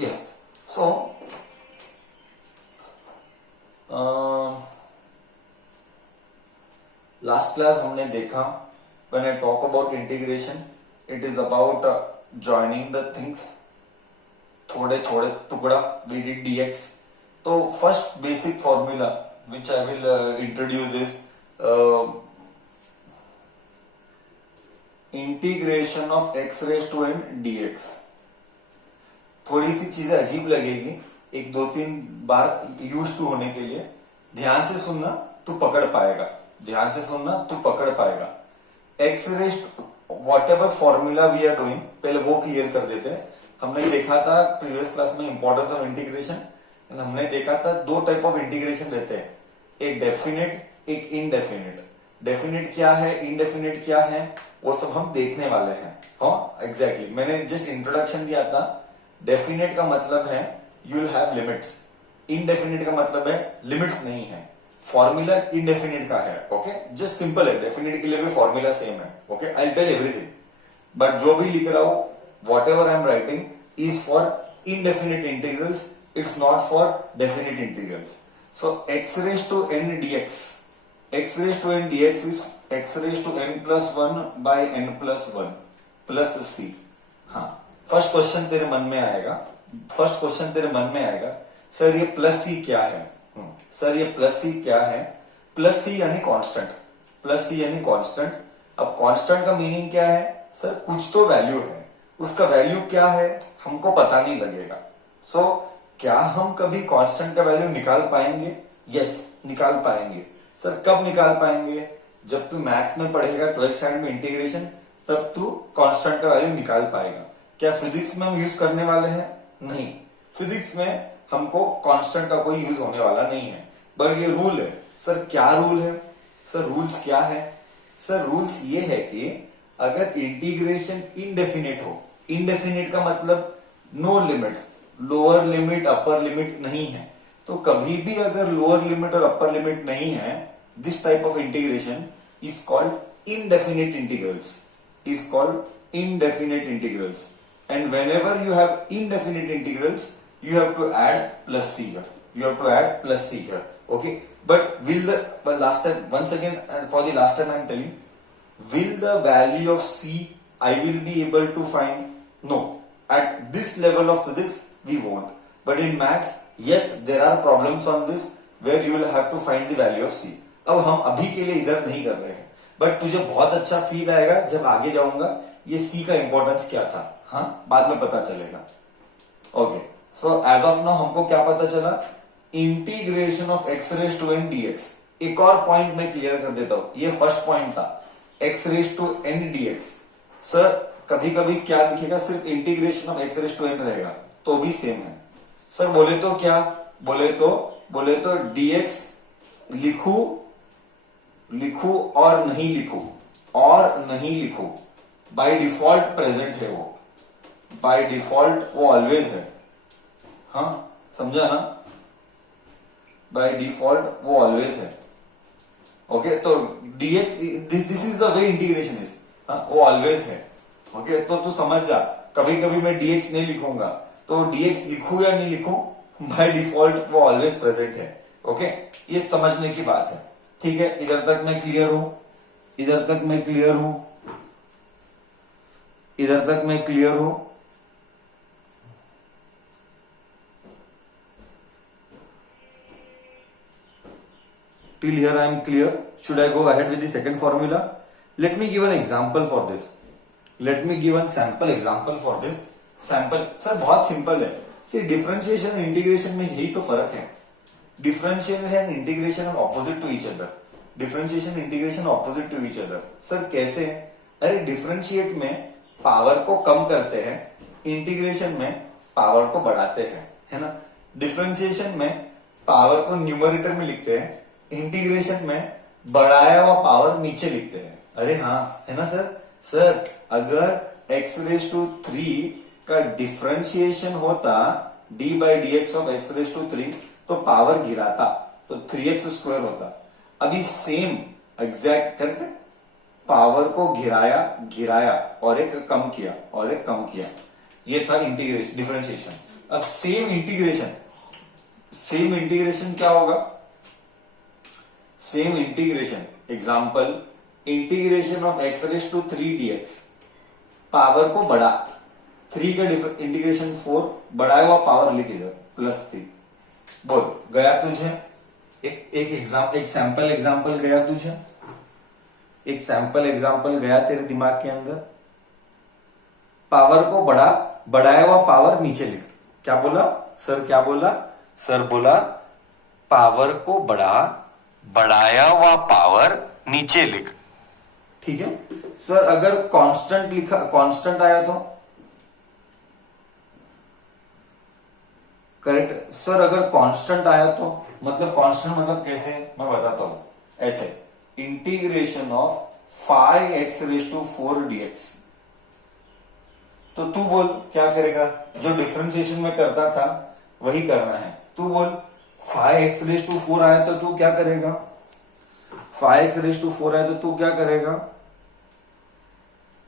Yes. So, last class हमने देखा when I talk about integration, it is about joining the things. थोड़े थोड़े टुकड़ा we did dx. तो first basic formula which I will introduce is integration of x raised to n dx. थोड़ी सी चीजें अजीब लगेगी, एक दो तीन बार यूज टू होने के लिए ध्यान से सुनना तू पकड़ पाएगा, ध्यान से सुनना तू पकड़ पाएगा. X rest whatever formula we are doing, पहले वो क्लियर कर देते हैं. हमने देखा था प्रीवियस क्लास में इंपॉर्टेंस ऑफ इंटीग्रेशन. हमने देखा था दो टाइप ऑफ इंटीग्रेशन रहते हैं, एक डेफिनेट एक इनडेफिनेट. डेफिनेट क्या है, इनडेफिनेट क्या है, वो सब हम देखने वाले हैं. हाँ एग्जैक्टली, मैंने जस्ट इंट्रोडक्शन दिया था. डेफिनेट का मतलब है you will have limits, indefinite का मतलब है लिमिट्स नहीं है. फॉर्मूला इनडेफिनेट का है. ओके, जस्ट सिंपल है. डेफिनेट के लिए भी फॉर्मूला सेम है. Okay, I tell everything, but जो भी लिख रहा हूं whatever I am writing is for indefinite integrals, it's not for definite integrals. So x raise to n dx, x raise to n dx is x raise to n plus one by n plus one plus c. हाँ, first question तेरे मन में आएगा, first question तेरे मन में आएगा, sir ये प्लस सी क्या है. सर ये प्लस सी क्या है. प्लस सी यानी कांस्टेंट, प्लस सी यानी कांस्टेंट. अब कांस्टेंट का मीनिंग क्या है, सर कुछ तो वैल्यू है, उसका वैल्यू क्या है हमको पता नहीं लगेगा. सो क्या हम कभी कांस्टेंट का वैल्यू निकाल पाएंगे? यस, निकाल पाएंगे. सर कब निकाल पाएंगे? जब तू मैथ्स में पढ़ेगा 12th स्टैंडर्ड में इंटीग्रेशन, तब तू कांस्टेंट का वैल्यू निकाल पाएगा. क्या फिजिक्स में हम यूज करने वाले हैं? नहीं, फिजिक्स में हमको कांस्टेंट का कोई यूज होने वाला नहीं है. बट ये रूल है. सर क्या रूल है? सर रूल्स क्या है? सर रूल्स ये है कि अगर इंटीग्रेशन इनडेफिनेट हो, इनडेफिनेट का मतलब no limits, lower limit upper limit नहीं है, तो कभी भी अगर लोअर लिमिट और अपर लिमिट नहीं है, this type of integration is called indefinite integrals, is called indefinite integrals. And whenever you have indefinite integrals, you have to add plus c here. You have to add plus c here. Okay. But last time, once again, for the last time I am telling, will the value of c I will be able to find? No. At this level of physics, we won't. But in maths, yes, there are problems on this where you will have to find the value of c. अब हम अभी के लिए इधर नहीं कर रहे हैं, बट तुझे बहुत अच्छा फील आएगा जब आगे जाऊंगा ये c का इंपॉर्टेंस क्या था. हाँ, बाद में पता चलेगा. Okay, so as of now हमको क्या पता चला? Integration of x raise to n dx. एक और पॉइंट मैं क्लियर कर देता हूं, ये फर्स्ट पॉइंट था x raise to n dx. Sir कभी कभी क्या दिखेगा, सिर्फ integration of x raise to n रहेगा तो भी सेम है. सर बोले तो क्या, बोले तो डीएक्स लिखू और नहीं लिखू, बाय डिफॉल्ट प्रेजेंट है वो, बाय डिफॉल्ट वो ऑलवेज है. हाँ समझा ना, बाय डिफॉल्ट वो ऑलवेज है. ओके, तो dx this is the way integration is. हाँ, वो ऑलवेज है. ओके, तो तू समझ जा, कभी कभी मैं dx नहीं लिखूंगा तो dx लिखू या नहीं लिखू, बाय डिफॉल्ट वो ऑलवेज प्रेजेंट है. ओके, ये समझने की बात है. ठीक है, इधर तक मैं क्लियर हूं, इधर तक मैं क्लियर हूं, इधर तक मैं क्लियर हूं. Till here I am clear. Should I go ahead with the second formula? Let me give an example for this. Let me give one sample example for this. Sample, sir बहुत simple है. See, differentiation और integration में यही तो फर्क है. Differentiation and integration are opposite to each other. Differentiation integration opposite to each other. Sir कैसे? अरे डिफरेंशिएट में पावर को कम करते हैं, इंटीग्रेशन में पावर को बढ़ाते हैं, है ना. डिफरेंशिएशन में पावर को न्यूमरेटर में लिखते हैं, इंटीग्रेशन में बढ़ाया हुआ पावर नीचे लिखते हैं. अरे हाँ, है ना सर. सर अगर एक्स रेज टू 3 का डिफरेंशिएशन होता d by d x of x raise to 3, तो पावर गिराता तो 3x स्क्वायर होता. अभी सेम एग्जैक्ट करते, पावर को गिराया और एक कम किया और एक कम किया. ये था इंटीग्रेशन डिफरेंशिएशन. अब सेम इंटीग्रेशन क्या होगा? Same integration example integration of x raise to 3 dx, power को बढ़ा 3 का इंटीग्रेशन 4, बढ़ाया हुआ पावर लिख इधर +3। बोल गया तुझे? एक सैंपल एग्जांपल गया तुझे? एक सैंपल एग्जांपल गया तेरे दिमाग के अंदर? पावर को बढ़ाया हुआ पावर नीचे लिख। क्या बोला सर? क्या बोला सर? बोला पावर को बढ़ाया हुआ पावर नीचे लिख। ठीक है सर। अगर कांस्टेंट लिखा, कांस्टेंट आया तो करेक्ट सर। अगर कांस्टेंट आया तो मतलब कांस्टेंट मतलब कैसे, मैं बताता हूं। ऐसे integration of 5x raise to 4 dx, तो तू बोल क्या करेगा? जो डिफरेंशिएशन में करता था वही करना है। तू बोल 5x रेज टू 4 आया तो तू क्या करेगा? 5x रेज टू 4 आया तो तू क्या करेगा?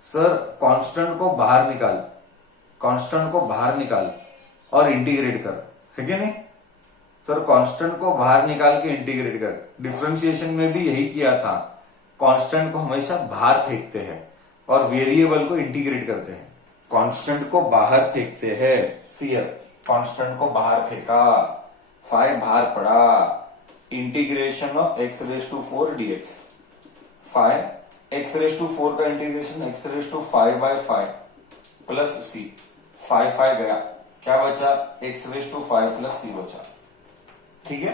सर कांस्टेंट को बाहर निकाल, कांस्टेंट को बाहर निकाल और इंटीग्रेट कर, है कि नहीं? सर कांस्टेंट को बाहर निकाल के इंटीग्रेट कर। डिफरेंशिएशन में भी यही किया था, कांस्टेंट को हमेशा बाहर फेंकते हैं और वेरिएबल को इंटीग्रेट करते हैं। कांस्टेंट को बाहर फेंकते हैं, सीएफ कांस्टेंट को बाहर फेंका, 5 बाहर पड़ा, integration of x raise to 4 dx, 5 x raise to 4 का integration x raise to 5/5 plus c, 5 गया, क्या बचा? x raise to 5 plus c बचा। ठीक है,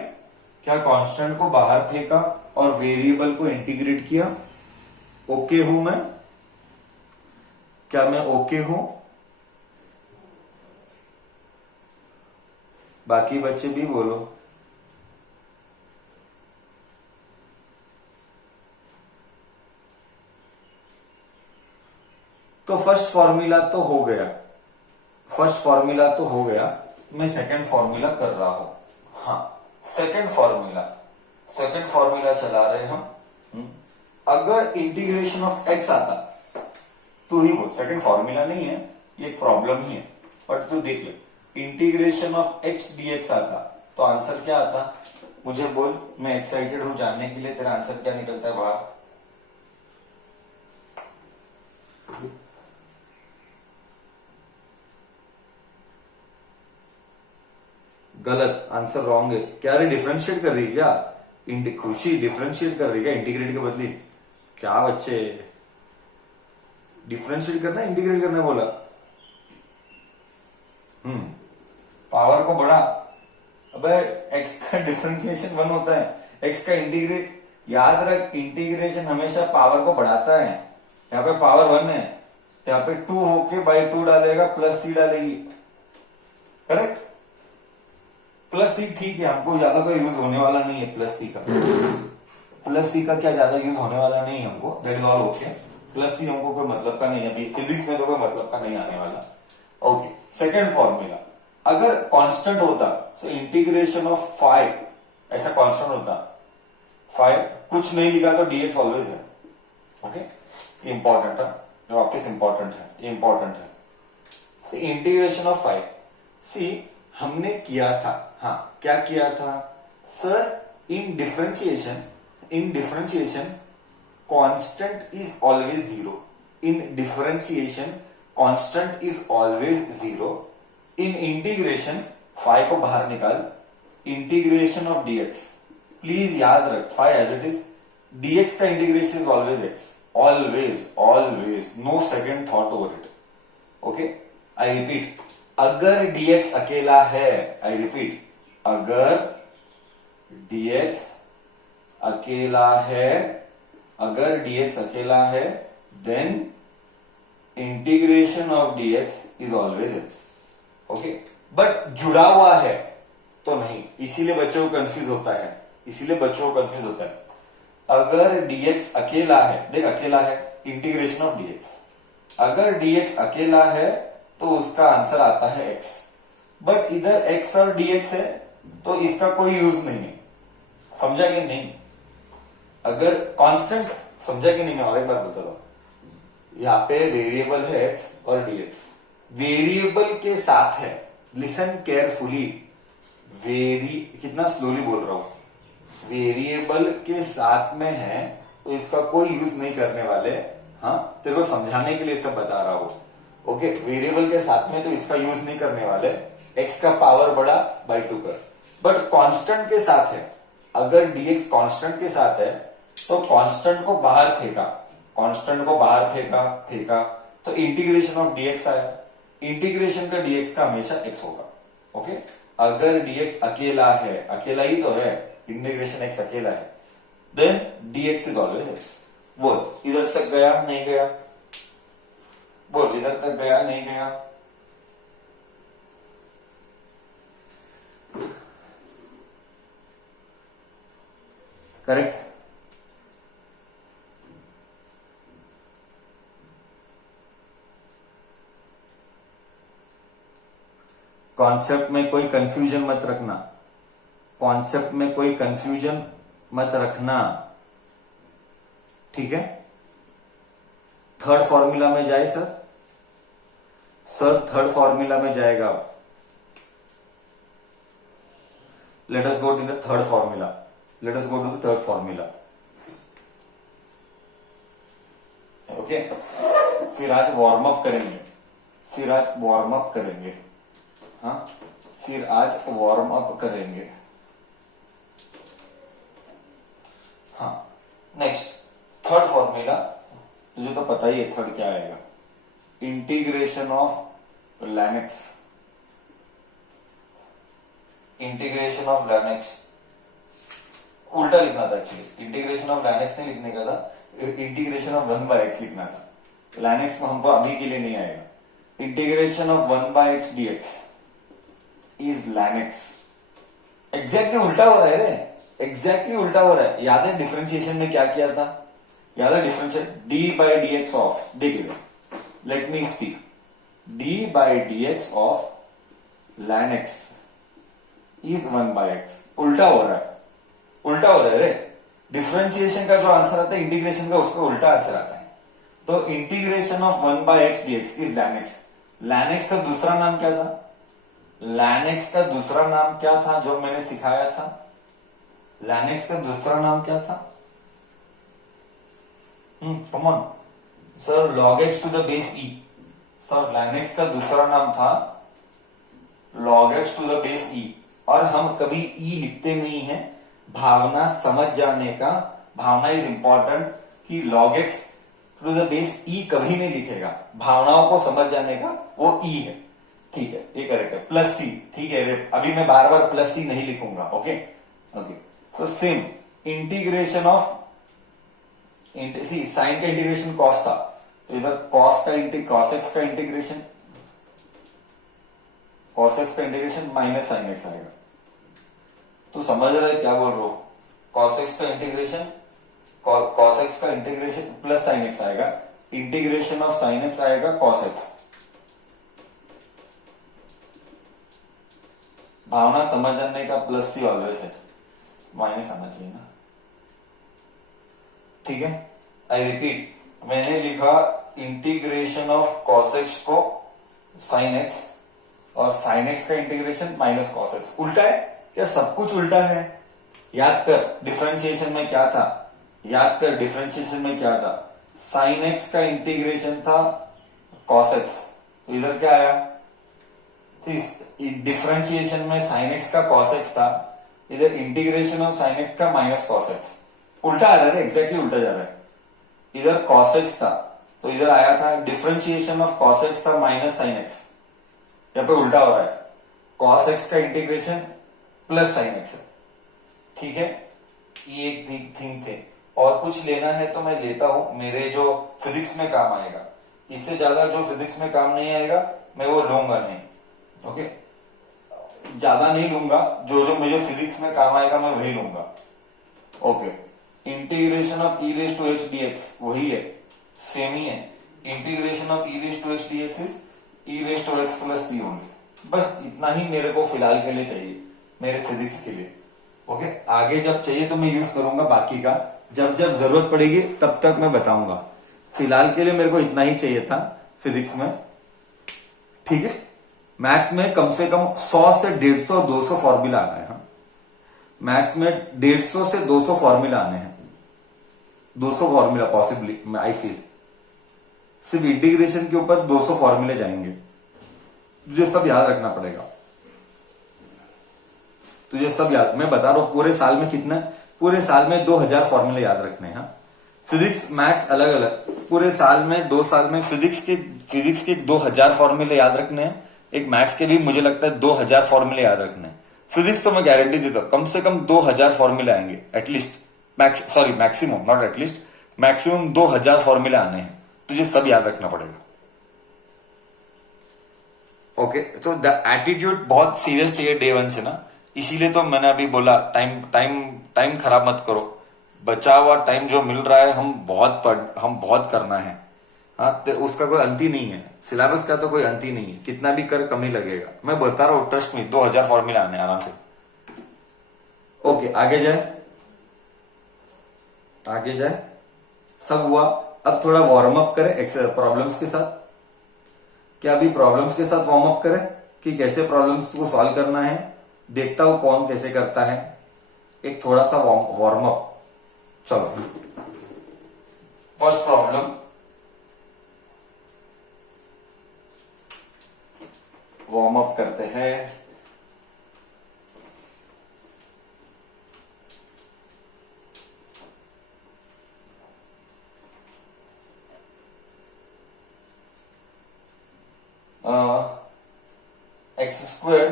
क्या कांस्टेंट को बाहर फेंका और वेरिएबल को इंटीग्रेट किया? ओके हूं मैं? क्या मैं ओके हूं? बाकी बच्चे भी बोलो। तो फर्स्ट फॉर्मूला तो हो गया, फर्स्ट फॉर्मूला तो हो गया। मैं सेकंड फॉर्मूला कर रहा हूं। हाँ, सेकंड फॉर्मूला चला रहे हम। अगर इंटीग्रेशन ऑफ x आता तो ही बोल, सेकंड फॉर्मूला नहीं है ये, प्रॉब्लम ही है, बट तू देख ले। इंटीग्रेशन ऑफ x dx आता तो आंसर क्या आता? मुझे बोल, मैं एक्साइटेड हूं जानने के लिए, तेरा आंसर क्या निकलता है बाहर? गलत आंसर, रॉन्ग है। क्या रे डिफरेंशिएट कर रही है क्या? खुशी डिफरेंशिएट कर रही है क्या इंटीग्रेट के बदले? क्या बच्चे, डिफरेंशिएट करना इंटीग्रेट करना बोला? पावर को बढ़ा। अबे x का डिफरेंशिएशन 1 होता है, x का इंटीग्रेट, याद रख इंटीग्रेशन हमेशा पावर को बढ़ाता है। यहाँ पे पावर 1 है, यहाँ पे 2 होके बाई 2 डालेगा, प्लस c डालेगी, करेक्ट? प्लस सी ठीक है, हमको ज्यादा कोई यूज होने वाला नहीं है प्लस सी का। प्लस सी का क्या ज्यादा यूज होने वाला नहीं है हमको, that is all okay. Plus c हमको कोई मतलब का नहीं है, अभी फिजिक्स में तो कोई मतलब का नहीं आने वाला। ओके, सेकंड फॉर्मूला, अगर कांस्टेंट होता तो इंटीग्रेशन ऑफ 5 ऐसा कांस्टेंट होता, 5 कुछ नहीं लिखा तो dx ऑलवेज है। ओके, ये इंपॉर्टेंट है, वापिस इंपॉर्टेंट है, ये इंपॉर्टेंट है। इंटीग्रेशन ऑफ 5 सी हमने किया था। हाँ, क्या किया था sir? In differentiation constant is always 0। In differentiation constant is always 0। In integration 5 को बाहर निकाल, इंटीग्रेशन ऑफ dx, प्लीज याद रख 5 एज इट इज, dx का integration is always x, always, no second thought over it. Okay, I repeat, अगर dx अकेला है, आई repeat, अगर dx अकेला है, then integration of dx is always x। Okay, but जुड़ा हुआ है तो नहीं, इसीलिए बच्चों को कंफ्यूज होता है, अगर dx अकेला है, देख अकेला है, इंटीग्रेशन ऑफ dx, अगर dx अकेला है तो उसका आंसर आता है x, बट इधर x और dx है तो इसका कोई यूज नहीं है। समझा कि नहीं? अगर कांस्टेंट, समझा कि नहीं? मैं और एक बार बता रहा हूं, यहाँ पे वेरिएबल है x और dx, वेरिएबल के साथ है लिसन केयरफुली, कितना स्लोली बोल रहा हूं, वेरिएबल के साथ में है तो इसका कोई यूज नहीं करने वाले। हाँ, तेरे को समझाने के लिए सब बता रहा हूं। ओके, वेरिएबल के साथ में तो इसका यूज नहीं करने वाले, एक्स का पावर बढ़ा बाई 2 कर। बट कांस्टेंट के साथ है, अगर dx कांस्टेंट के साथ है तो कांस्टेंट को बाहर फेंका, कांस्टेंट को बाहर फेंका तो इंटीग्रेशन ऑफ dx आया। इंटीग्रेशन का dx का हमेशा x होगा। ओके, अगर dx अकेला है, अकेला ही तो है, इंटीग्रेशन x अकेला है, then dx is always x। बोल इधर तक गया नहीं गया, बोल इधर तक गया नहीं गया। करेक्ट। कॉन्सेप्ट में कोई कंफ्यूजन मत रखना, कॉन्सेप्ट में कोई कंफ्यूजन मत रखना, ठीक है। थर्ड फॉर्मूला में जाए सर, थर्ड फॉर्मूला में जाएगा। Let us go to the third formula, let us go to the third formula. Okay, फिर आज वार्म अप करेंगे, फिर आज वार्म अप करेंगे। हाँ, फिर आज वार्म अप करेंगे। हाँ, नेक्स्ट थर्ड फॉर्मूला, तुझे तो पता ही है थर्ड क्या आएगा, इंटीग्रेशन ऑफ लैनेक्स, इंटीग्रेशन ऑफ लैनेक्स। उल्टा लिखना था एक्चुअली, इंटीग्रेशन ऑफ लैनेक्स नहीं लिखने का था, इंटीग्रेशन ऑफ 1/x लिखना था। लैनेक्स में हमको अभी के लिए नहीं आएगा। Integration of 1/x dx is लैनेक्स। एग्जैक्टली उल्टा हो रहा है रे, एग्जैक्टली उल्टा हो रहा है। याद है डिफरेंशिएशन में क्या किया था, याद है डिफरेंशिएट d/dx ऑफ, देखिए let me speak, d/dx of ln x is 1/x। उल्टा हो रहा है, उल्टा हो रहा है रे। डिफरेंशिएशन का जो आंसर आता है इंटीग्रेशन का, उसका उल्टा आंसर आता है। तो integration of 1/x dx is ln x। ln x का दूसरा नाम क्या था, ln x का दूसरा नाम क्या था जो मैंने सिखाया था, ln x का दूसरा नाम क्या था? Come on sir, log x to the base e। Sir ln x का दूसरा नाम था log x to the base e, और हम कभी e लिखते नहीं है, भावना समझ जाने का, भावना इज इंपॉर्टेंट कि log x to the base e कभी नहीं लिखेगा, भावनाओं को समझ जाने का वो e है, ठीक है, ये करेक्ट है। प्लस सी, ठीक है, अभी मैं बार बार प्लस सी नहीं लिखूंगा। Okay okay, so same integration of, see sine का इंटीग्रेशन कॉस था, तो इधर कॉस एक्स का इंटीग्रेशन, कॉस एक्स का इंटीग्रेशन माइनस साइन एक्स आएगा। तू समझ रहा है क्या बोल रहा हूं? कॉस एक्स का इंटीग्रेशन, कॉस एक्स का इंटीग्रेशन प्लस साइन एक्स आएगा, इंटीग्रेशन ऑफ साइन एक्स आएगा कॉस एक्स। भावना समझने का प्लस सी ऑलवेज है, माइनस आना चाहिए ना, ठीक है। आई रिपीट, मैंने लिखा इंटीग्रेशन ऑफ कॉस एक्स को साइन एक्स, और साइन एक्स का इंटीग्रेशन माइनस कॉस एक्स। उल्टा है क्या? सब कुछ उल्टा है। याद कर डिफरेंशिएशन में क्या था, याद कर डिफरेंशिएशन में क्या था, साइन एक्स का इंटीग्रेशन था कॉस एक्स, तो इधर क्या आया, डिफरेंशिएशन में साइन एक्स का कॉस एक्स था, इधर इंटीग्रेशन ऑफ साइन एक्स का माइनस कॉस एक्स। उल्टा आ रहा है, एग्जैक्टली उल्टा जा रहा है। इधर कॉस एक्स था तो इधर आया था डिफरेंशिएशन ऑफ कॉस एक्स था माइनस साइन एक्स, यहाँ पे उल्टा हो रहा है, कॉस एक्स का इंटीग्रेशन प्लस साइन एक्स है, ठीक है। ये एक थिंग थे, और कुछ लेना है तो मैं लेता हूं, मेरे जो फिजिक्स में काम आएगा, इससे ज्यादा जो फिजिक्स में काम नहीं आएगा मैं वो लूंगा नहीं। ओके, ज्यादा नहीं लूंगा, जो जो मुझे फिजिक्स में काम आएगा मैं वही लूंगा। Okay, integration of e raise to x dx वही है, सेम ही है। Integration of e raise to x dx is e raise to x plus C only. बस इतना ही मेरे को फिलहाल के लिए चाहिए, मेरे फिजिक्स के लिए। ओके, आगे जब चाहिए तो मैं यूज करूंगा बाकी का, जब जब जरूरत पड़ेगी तब तक मैं बताऊंगा। फिलहाल के लिए मेरे को इतना ही चाहिए था फिजिक्स में, ठीक है। मैथ्स में कम से कम 100 से 150 200 फॉर्मूला आना है। हाँ, मैथ्स में 150 से 200 फॉर्मूला आने हैं, 200 फॉर्मूला पॉसिबली, आई फील। सिर्फ इंटीग्रेशन के ऊपर 200 फॉर्मूले जाएंगे, तुझे सब याद रखना पड़ेगा। तुझे सब याद, मैं बता रहा हूं पूरे साल में कितना, पूरे साल में 2000 फॉर्मूले याद रखने हैं। हाँ, फिजिक्स मैथ्स अलग अलग, पूरे साल में 2 साल में फिजिक्स के 2000 फॉर्मूले याद रखने हैं। एक मैथ्स के भी मुझे लगता है 2000 फॉर्मूले याद रखने हैं। फिजिक्स तो मैं गारंटी देता हूं कम से कम 2000 फॉर्मूले आएंगे at least, maximum, not at least, maximum 2000 फॉर्मूले आने हैं, तुझे सब याद रखना पड़ेगा। ओके, तो द एटीट्यूड बहुत सीरियस चाहिए डे 1 से ना, इसीलिए तो मैंने अभी बोला टाइम टाइम टाइम खराब मत करो। बचा हुआ टाइम जो मिल रहा है हम बहुत करना है। हाँ, तो उसका कोई अंत ही नहीं है, सिलेबस का तो कोई अंत ही नहीं है, कितना भी कर कम ही लगेगा। मैं बता रहा हूँ, ट्रस्ट में 2000 फॉर्मूला आने आराम से। ओके, आगे जाए, आगे जाए, सब हुआ। अब थोड़ा वार्म अप करें प्रॉब्लम्स के साथ। क्या अभी प्रॉब्लम्स के साथ वार्म अप करें कि कैसे प्रॉब्लम्स को सॉल्व करना है, देखता हूं कौन कैसे करता है। एक थोड़ा सा वार्म अप, चलो। फर्स्ट प्रॉब्लम, वार्म अप करते हैं। X square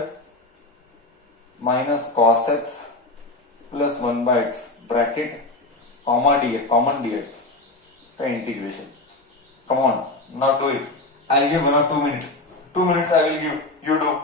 minus cos x plus 1/x bracket comma dx, common dx का integration. Come on, now do it. I will give 1 or 2 minutes, 2 minutes I will give, you do।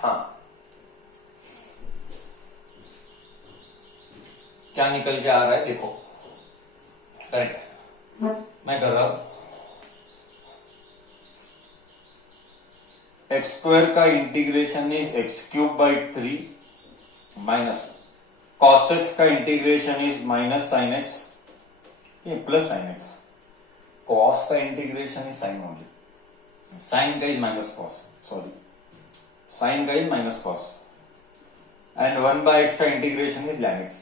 हाँ, क्या निकल के आ रहा है देखो। करेक्ट, मैं कर रहा हूं। एक्स स्क्वायर का integration is x³/3 minus cos x का integration is minus sine x, ये प्लस साइन एक्स। कॉस का integration is sine only, sine का is minus cos, sorry, sine का is minus cos, and 1/x का integration is ln x।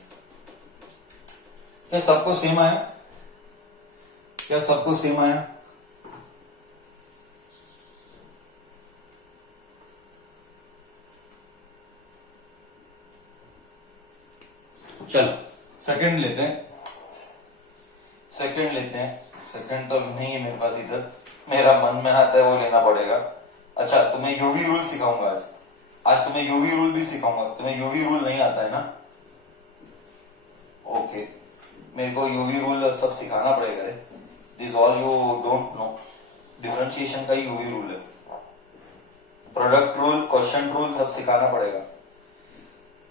क्या सबको same आया? क्या सबको सेम आया? चलो सेकंड लेते हैं, सेकंड तो नहीं है मेरे पास इधर, मेरा मन में आता है वो लेना पड़ेगा। अच्छा, तुम्हें यूवी रूल सिखाऊंगा आज तुम्हें यूवी रूल भी सिखाऊंगा। तुम्हें यूवी रूल नहीं आता है ना? ओके, मेरे को यूवी रूल सब सिखाना पड़ेगा रे। This all you don't know. Differentiation का यूवी रूल है, प्रोडक्ट रूल, क्वेश्चन रूल सब सिखाना पड़ेगा।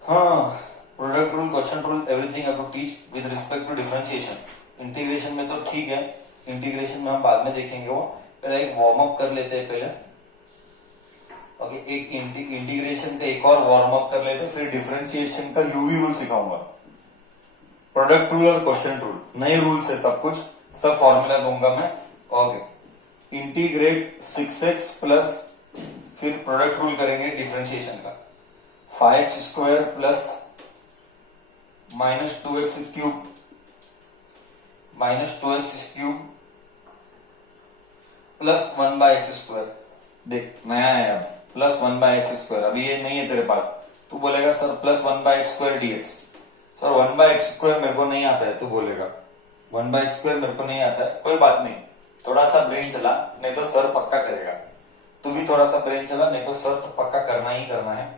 हाँ, product rule, question rule, everything I have to teach with respect to differentiation. Integration में तो ठीक है, इंटीग्रेशन में हम बाद में देखेंगे वो, पहले एक वार्म अप कर लेते हैं पहले। ओके, एक इंटीग्रेशन का एक और वार्म अप कर लेते हैं, फिर डिफरेंशिएशन का यूवी रूल सिखाऊंगा। प्रोडक्ट रूल और क्वेश्चन रूल नए रूल्स है, सब कुछ, सब फॉर्मूला दूंगा मैं। ओके, इंटीग्रेट 6x प्लस, फिर प्रोडक्ट रूल करेंगे डिफरेंशिएशन का, 5x² plus -2x³ plus 1/x²। देख नया है अब, प्लस 1/x²। अभी ये नहीं है तेरे पास, तू बोलेगा sir plus 1/x² dx। Sir 1/x² मेरे को नहीं आता है, तू बोलेगा 1/x² मेरे को नहीं आता है, कोई बात नहीं, थोड़ा सा ब्रेन चला, नहीं तो सर पक्का करेगा। तू भी थोड़ा सा ब्रेन चला, नहीं तो सर तो पक्का करना ही करना है।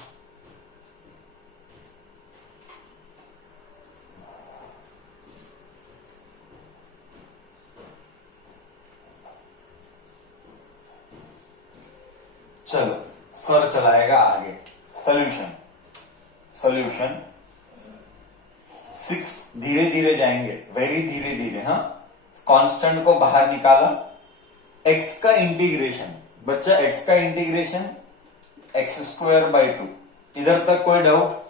चलो, सर चलाएगा आगे। सॉल्यूशन 6 धीरे धीरे जाएंगे, वेरी धीरे धीरे। हाँ, कांस्टेंट को बाहर निकाला, x का इंटीग्रेशन, बच्चा x का इंटीग्रेशन x² 2। इधर तक कोई डाउट?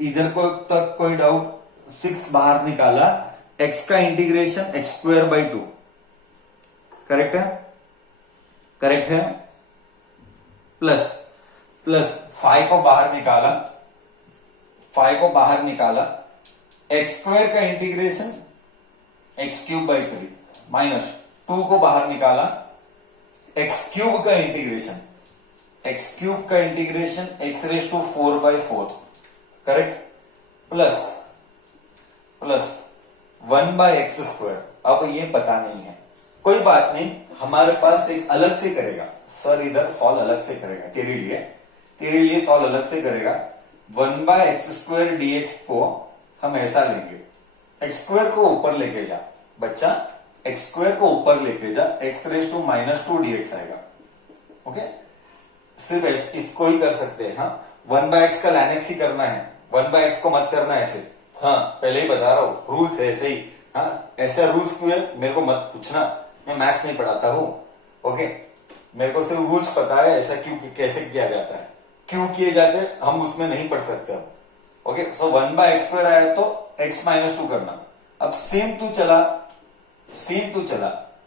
इधर को तक कोई डाउट? 6 बाहर निकाला, x का इंटीग्रेशन x² 2। करेक्ट है? करेक्ट है। प्लस 5 को बाहर निकाला, 5 को बाहर निकाला, x² का इंटीग्रेशन x³ 3 माइनस 2 को बाहर निकाला, x³ का integration x⁴/4। Correct? Plus 1/x²। अब ये पता नहीं है, कोई बात नहीं, हमारे पास एक अलग से करेगा सर, इधर सॉल्व अलग से करेगा तेरे लिए सॉल्व अलग से करेगा। 1/x² dx को हम ऐसा लेंगे, x² को ऊपर लेके जा बच्चा, x² को ऊपर लेके जा, x⁻² dx आएगा। ओके, सिर्फ इसको ही कर सकते हैं। हाँ, 1/x का ln x ही करना है, 1/x को मत करना ऐसे। हाँ, पहले ही बता रहा हूं, रूल्स है ऐसे ही। हाँ, ऐसा रूल्स क्यों है मेरे को मत पूछना, मैं मैथ्स नहीं पढ़ाता हूं। ओके, मेरे को सिर्फ रूल्स पता है, ऐसा क्यों कैसे किया जाता है, क्यों किए जाते हैं हम उसमें नहीं पढ़ सकते अब। ओके, सो 1/x² आया तो x-2 करना। अब सेम टू चला,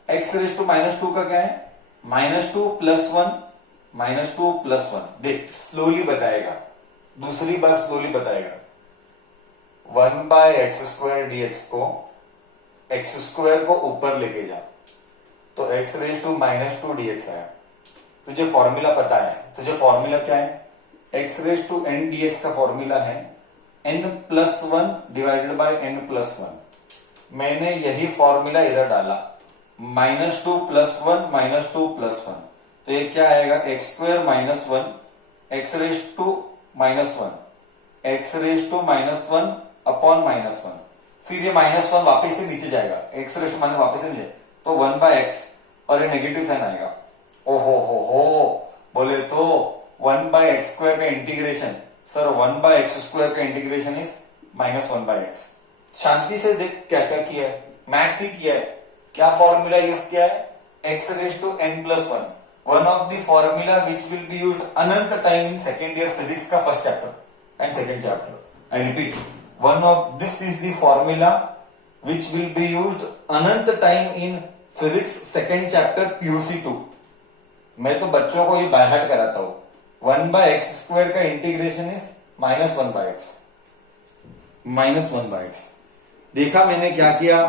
x⁻² का क्या है? -2 + 1 -2 + 1। देख, स्लोली बताएगा, दूसरी बार स्लोली बताएगा। 1/x² dx को x² को ऊपर लेके जा तो x⁻² dx आया। तुझे फॉर्मूला पता है, तुझे फॉर्मूला क्या है? x⁻n dx का फॉर्मूला है n+1 / n+1। मैंने यही फॉर्मूला इधर डाला, -2 + 1 -2 + 1। तो ये क्या आएगा? x² - 1 x⁻1 upon -1। फिर ये -1 वापस से नीचे जाएगा, x⁻- वापस से नीचे, तो 1/x और ये नेगेटिव साइन आएगा। ओहो हो, बोले तो 1/x² का इंटीग्रेशन, सर 1/x² का इंटीग्रेशन इज -1/x। शांति से देख क्या क्या किया है, मैथ्स ही किया है। क्या फॉर्मूला यूज किया है? x⁻n+1, one of the formula which will be used अनंत time in second year physics का first chapter and second chapter. I repeat, one of this is the formula which will be used Anant time in physics second chapter PUC 2। मैं तो बच्चों को ये by heart कराता हूं। 1/x² का integration is -1/x। देखा मैंने क्या किया?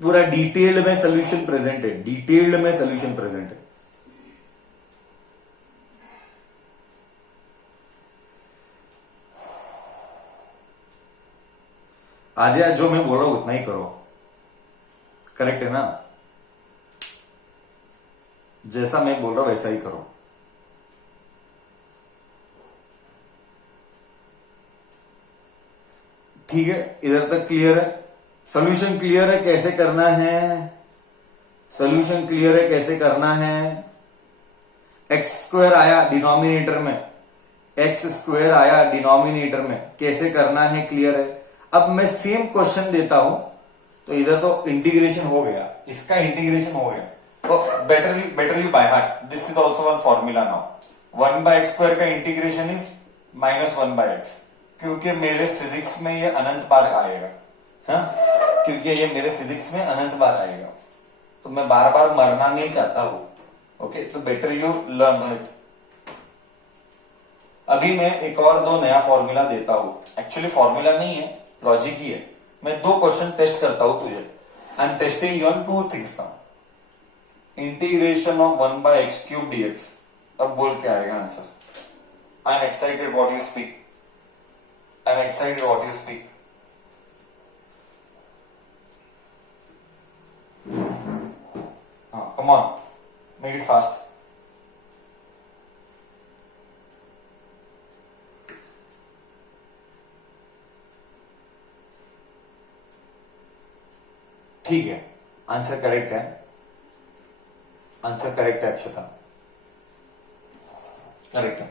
पूरा डिटेल्ड में सोल्यूशन प्रेजेंट है, डिटेल्ड में सोल्यूशन प्रेजेंट है। आदिया, जो मैं बोल रहा हूं उतना ही करो, करेक्ट है ना? जैसा मैं बोल रहा हूं वैसा ही करो। ठीक है, इधर तक क्लियर है? सॉल्यूशन क्लियर है कैसे करना है? सॉल्यूशन क्लियर है कैसे करना है? x² आया डिनोमिनेटर में, x² आया डिनोमिनेटर में, कैसे करना है क्लियर है? अब मैं सेम क्वेश्चन देता हूं, तो इधर तो इंटीग्रेशन हो गया, इसका इंटीग्रेशन हो गया, तो better you by heart, this is also one formula now. 1/x² का इंटीग्रेशन इज -1/x, क्योंकि मेरे फिजिक्स में ये अनंत बार आएगा। हाँ, क्योंकि ये मेरे फिजिक्स में अनंत बार आएगा, तो मैं बार बार मरना नहीं चाहता हूं। ओके, तो बेटर यू लर्न इट। अभी मैं एक और दो नया फॉर्मूला देता हूं, एक्चुअली फॉर्मूला नहीं है, लॉजिक ही है। मैं दो क्वेश्चन टेस्ट करता हूं तुझे। I am testing you on 2 things now. Integration of 1/x³ dx। अब बोल क्या आएगा answer? I am excited what you speak, I am excited what you speak. हाँ, come on, make it fast. ठीक है, आंसर करेक्ट है, answer correct है Akshata, correct है।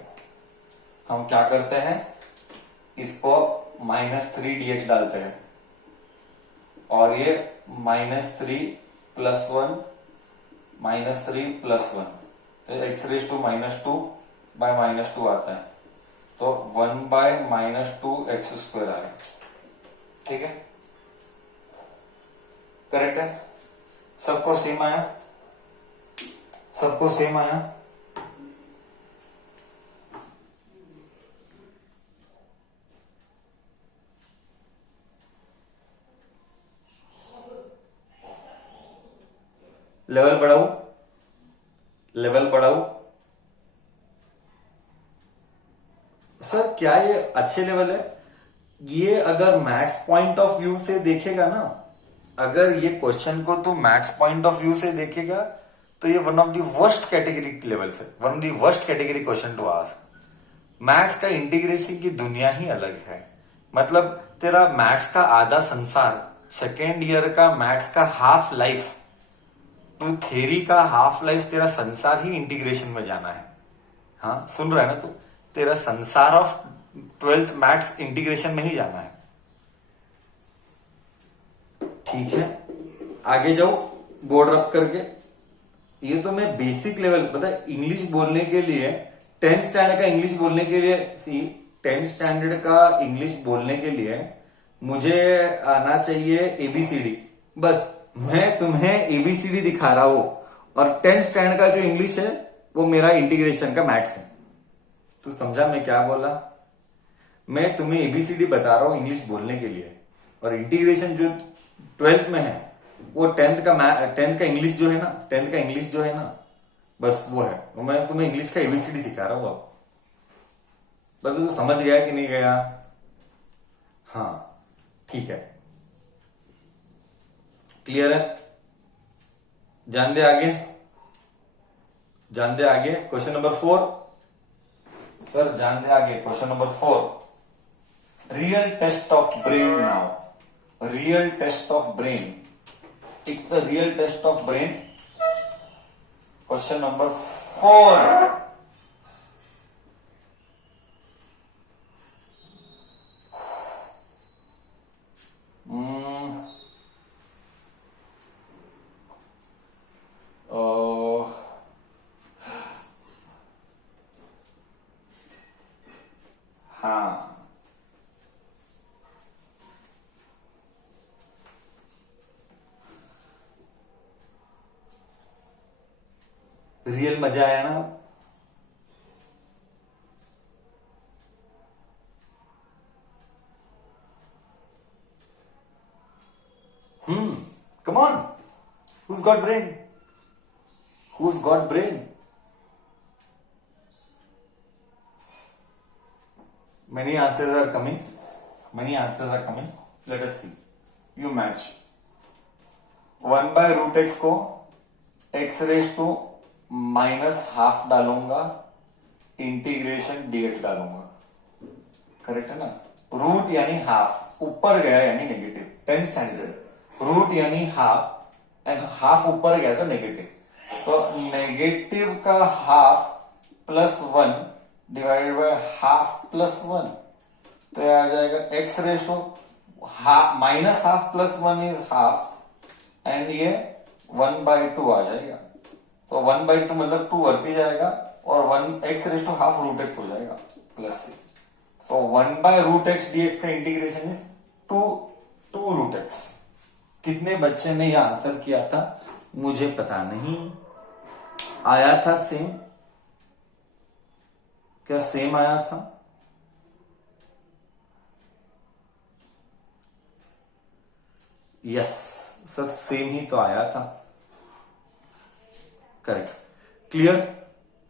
हम क्या करते हैं, इसको -3 dx डालते हैं और ये -3 + 1 -3 + 1 तो x⁻² आता है, तो 1/-2 आएगा। ठीक है, करेक्ट है? सबको सेम आया? सबको सेम आया? लेवल बढ़ाऊ? लेवल बढ़ाऊ? सर क्या ये अच्छे लेवल है? ये अगर मैथ्स पॉइंट ऑफ व्यू से देखेगा ना, अगर ये क्वेश्चन को तो मैथ्स पॉइंट ऑफ व्यू से देखेगा तो ये one of the worst category level से, one of the worst category question to ask. Maths का इंटीग्रेशन की दुनिया ही अलग है। मतलब तेरा मैथ्स का आधा संसार, सेकेंड ईयर का मैथ्स का हाफ लाइफ, तो थ्योरी का हाफ लाइफ, तेरा संसार ही इंटीग्रेशन में जाना है। हाँ सुन रहा है ना तू? तेरा संसार ऑफ 12th मैथ्स इंटीग्रेशन में ही जाना है। ठीक है, आगे जाओ बोर्ड रब करके। ये तो मैं बेसिक लेवल, पता है इंग्लिश बोलने के लिए 10th स्टैंडर्ड का इंग्लिश बोलने के लिए, 10th स्टैंडर्ड का इंग्लिश बोलने के लिए मुझे आना चाहिए ABCD। बस मैं तुम्हें ABCD दिखा रहा हूं और 10th स्टैंडर्ड का जो इंग्लिश है वो मेरा इंटीग्रेशन का मैथ्स है। तू समझा मैं क्या बोला? मैं तुम्हें ABCD बता रहा हूं इंग्लिश बोलने के लिए, और इंटीग्रेशन जो 12th में है वो 10th का इंग्लिश जो है ना, 10th का इंग्लिश जो है ना, बस वो है। तो मैं तुम्हें इंग्लिश का ABCD सिखा रहा हूं अब। बस तू समझ गया कि नहीं गया? हाँ ठीक है, क्लियर है? जान दे आगे, जान दे आगे। क्वेश्चन नंबर 4 सर, जान दे आगे। Question number 4, real test of brain now. Real test of brain, it's a real test of brain. Question number 4, हाँ रियल मजा आया ना? Come on, who's got brain? Who's got brain? Many answers are coming. Many answers are coming. Let us see. You match. 1/√x को x⁻⁻½ डालूंगा, integration dx डालूंगा। Correct है ना? Root यानी हाफ, ऊपर गया यानी नेगेटिव। 10th स्टैंडर्ड, रूट यानी हाफ एंड हाफ ऊपर गया तो नेगेटिव। तो नेगेटिव का हाफ +1 डिवाइडेड बाय हाफ +1, तो यह आ जाएगा x⁻⁻½ +1 इज हाफ एंड ये 1/2 आ जाएगा। तो 1/2 मतलब 2 वर्ती जाएगा और 1x⁻½ √x हो जाएगा +6। तो 1/√x dx का इंटीग्रेशन इज 2√x। कितने बच्चे ने यह आंसर किया था मुझे पता नहीं। आया था सेम? क्या सेम आया था? यस सर, सेम ही तो आया था। Correct, clear?